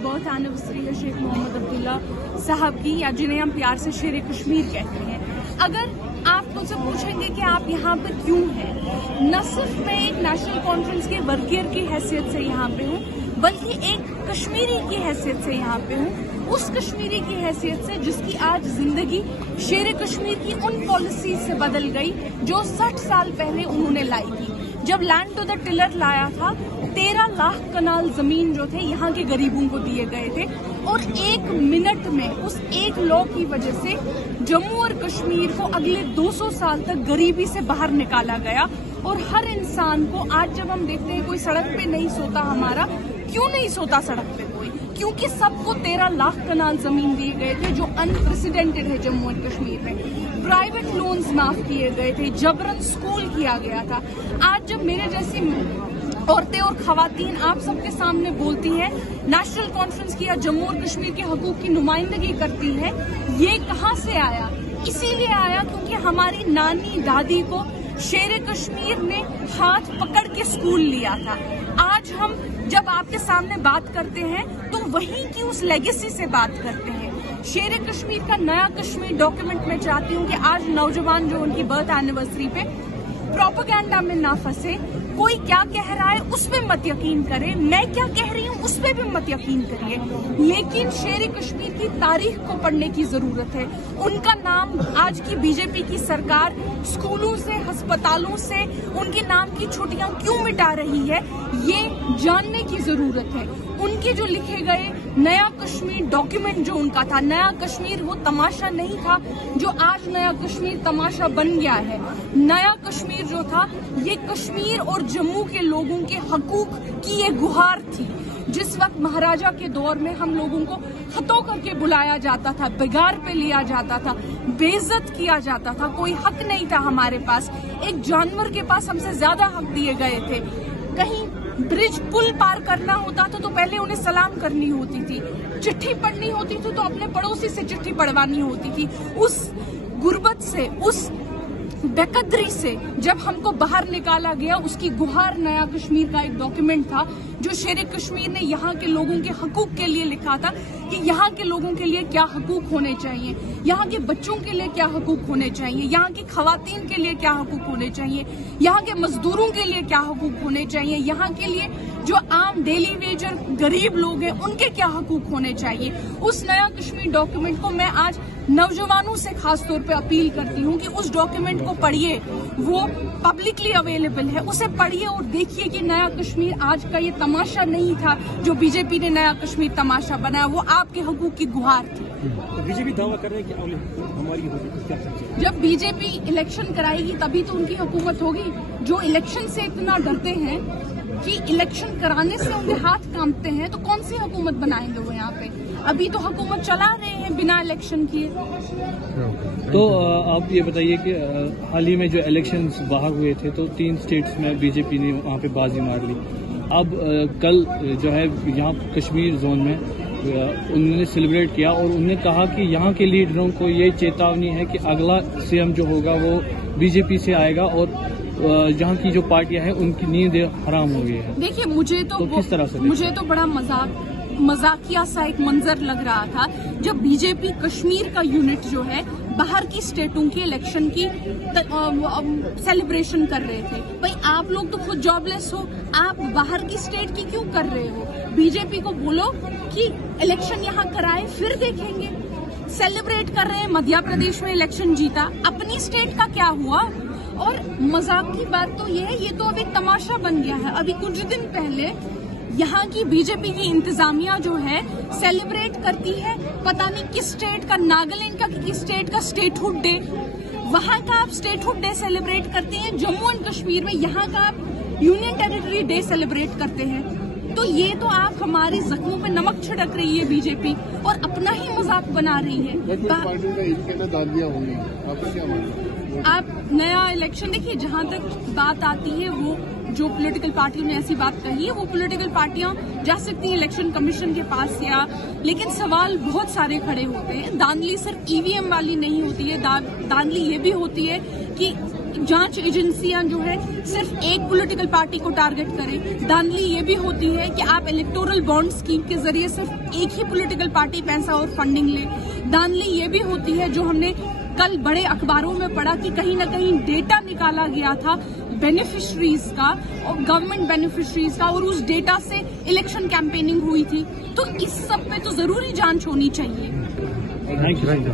Birth anniversary है शेख मोहम्मद अब्दुल्ला साहब की, या जिन्हें हम प्यार से शेर कश्मीर कहते हैं। अगर आप मुझसे पूछेंगे कि आप यहाँ पे क्यों हैं, न सिर्फ मैं एक नेशनल कॉन्फ्रेंस के वर्कर की हैसियत से यहाँ पे हूँ, बल्कि एक कश्मीरी की हैसियत से यहाँ पे हूँ, उस कश्मीरी की हैसियत से जिसकी आज जिंदगी शेर कश्मीर की उन पॉलिसीज से बदल गई जो 60 साल पहले उन्होंने लाई थी। जब लैंड टू द टिलर लाया था, 13 लाख कनाल जमीन जो थे यहाँ के गरीबों को दिए गए थे, और 1 मिनट में उस एक लॉ की वजह से जम्मू और कश्मीर को अगले 200 साल तक गरीबी से बाहर निकाला गया। और हर इंसान को आज जब हम देखते हैं कोई सड़क पे नहीं सोता, हमारा क्यों नहीं सोता सड़क पे कोई, क्योंकि सबको 13 लाख कनाल जमीन दिए गए थे जो अनप्रेसिडेंटेड है जम्मू एंड कश्मीर में। प्राइवेट लोन्स माफ किए गए थे, जबरन स्कूल किया गया था। आज जब मेरे जैसी औरतें और खवातीन आप सबके सामने बोलती हैं, नेशनल कॉन्फ्रेंस की या जम्मू और कश्मीर के हकूक की नुमाइंदगी करती हैं, ये कहाँ से आया? इसीलिए आया क्योंकि हमारी नानी दादी को शेर कश्मीर ने हाथ पकड़ के स्कूल लिया था। आज हम जब आपके सामने बात करते हैं तो वहीं की उस लेगेसी से बात करते हैं। शेर कश्मीर का नया कश्मीर डॉक्यूमेंट में चाहती हूँ कि आज नौजवान जो उनकी बर्थ एनिवर्सरी पे प्रोपेगेंडा में ना फंसे। कोई क्या कह रहा है उस पे मत यकीन करें, मैं क्या कह रही हूँ उस पे भी मत यकीन करिए, लेकिन शेर कश्मीर की तारीख को पढ़ने की जरूरत है। उनका नाम आज की बीजेपी की सरकार स्कूलों से, अस्पतालों से उनके नाम की छुट्टियां क्यों मिटा रही है, ये जानने की जरूरत है। उनके जो लिखे गए नया कश्मीर डॉक्यूमेंट जो उनका था, नया कश्मीर वो तमाशा नहीं था जो आज नया कश्मीर तमाशा बन गया है। नया कश्मीर जो था ये कश्मीर और जम्मू के लोगों के हकूक की ये गुहार थी। जिस वक्त महाराजा के दौर में हम लोगों को खतों करके बुलाया जाता था, बिगार पे लिया जाता था, बेइज्जत किया जाता था, कोई हक नहीं था हमारे पास, एक जानवर के पास हमसे ज्यादा हक दिए गए थे। कहीं ब्रिज पुल पार करना होता था तो पहले उन्हें सलाम करनी होती थी, चिट्ठी पढ़नी होती थी तो अपने पड़ोसी से चिट्ठी पढ़वानी होती थी। उस गुर्बत से, उस बेकदरी से जब हमको बाहर निकाला गया, उसकी गुहार नया कश्मीर का एक डॉक्यूमेंट था जो शेर कश्मीर ने यहाँ के लोगों के हकूक के लिए लिखा था कि यहाँ के लोगों के लिए क्या हकूक होने चाहिए, यहाँ के बच्चों के लिए क्या हकूक होने चाहिए, यहाँ की खवातीन के लिए क्या हकूक होने चाहिए, यहाँ के मजदूरों के लिए क्या हकूक होने चाहिए, यहाँ के लिए जो आम डेली वेजर गरीब लोग हैं उनके क्या हकूक होने चाहिए। उस नया कश्मीर डॉक्यूमेंट को मैं आज नौजवानों से खास तौर पे अपील करती हूँ कि उस डॉक्यूमेंट को पढ़िए, वो पब्लिकली अवेलेबल है, उसे पढ़िए और देखिए कि नया कश्मीर आज का ये तमाशा नहीं था जो बीजेपी ने नया कश्मीर तमाशा बनाया, वो आपके हकूक की गुहार थी। तो बीजेपी दावा कर रहे हैं कि हमारी होगी, क्या सच्चाई? जब बीजेपी इलेक्शन कराएगी तभी तो उनकी हुकूमत होगी। जो इलेक्शन से इतना डरते हैं कि इलेक्शन कराने से उनके हाथ कांपते हैं, तो कौन सी हुकूमत बनाएंगे वो यहाँ पे? अभी तो हुकूमत चला रहे हैं बिना इलेक्शन किए। तो आप ये बताइए कि हाल ही में जो इलेक्शंस बाहर हुए थे तो 3 स्टेट्स में बीजेपी ने वहाँ पे बाजी मार ली। अब कल जो है यहाँ कश्मीर जोन में उन्होंने सेलिब्रेट किया और उन्होंने कहा कि यहाँ के लीडरों को ये चेतावनी है कि अगला सीएम जो होगा वो बीजेपी से आएगा और जहाँ की जो पार्टियां हैं उनकी नींद हराम हो गई है। देखिए मुझे तो किस तरह से मुझे तो बड़ा मजाकिया सा एक मंजर लग रहा था जब बीजेपी कश्मीर का यूनिट जो है बाहर की स्टेटों की इलेक्शन की सेलिब्रेशन कर रहे थे। भाई आप लोग तो खुद जॉबलेस हो, आप बाहर की स्टेट की क्यों कर रहे हो? बीजेपी को बोलो कि इलेक्शन यहाँ कराए, फिर देखेंगे। सेलिब्रेट कर रहे हैं, मध्य प्रदेश में इलेक्शन जीता, अपनी स्टेट का क्या हुआ? और मजाक की बात तो ये है, ये तो अब एक तमाशा बन गया है। अभी कुछ दिन पहले यहाँ की बीजेपी की इंतजामिया जो है सेलिब्रेट करती है पता नहीं किस स्टेट का, नागालैंड का किस स्टेट का स्टेटहुड डे, वहां का आप स्टेटहुड डे सेलिब्रेट करते हैं। जम्मू एंड कश्मीर में यहाँ का आप यूनियन टेरिटरी डे सेलिब्रेट करते हैं। तो ये तो आप हमारे जख्मों पे नमक छिड़क रही है बीजेपी और अपना ही मजाक बना रही है। आप नया इलेक्शन देखिए, जहां तक बात आती है वो जो पॉलिटिकल पार्टियों ने ऐसी बात कही है वो पॉलिटिकल पार्टियां जा सकती हैं इलेक्शन कमीशन के पास या, लेकिन सवाल बहुत सारे खड़े होते हैं। धांधली सिर्फ ईवीएम वाली नहीं होती है, धांधली ये भी होती है कि جانچ ایجنسیاں جو ہے صرف ایک پولیٹیکل پارٹی کو ٹارگٹ کریں. دھاندلی یہ بھی ہوتی ہے کہ آپ الیکٹورل بانڈ اسکیم کے ذریعے صرف ایک ہی پولیٹیکل پارٹی پیسہ اور فنڈنگ لے. دھاندلی یہ بھی ہوتی ہے جو ہم نے کل بڑے اخباروں میں پڑھا کہ کہیں نہ کہیں ڈیٹا نکالا گیا تھا بینیفیشریز کا اور گورنمنٹ بینیفیشریز کا, اور اس ڈیٹا سے الیکشن کیمپیننگ ہوئی تھی. تو اس سب پہ تو ضروری جانچ ہونی چاہیے. Thank you.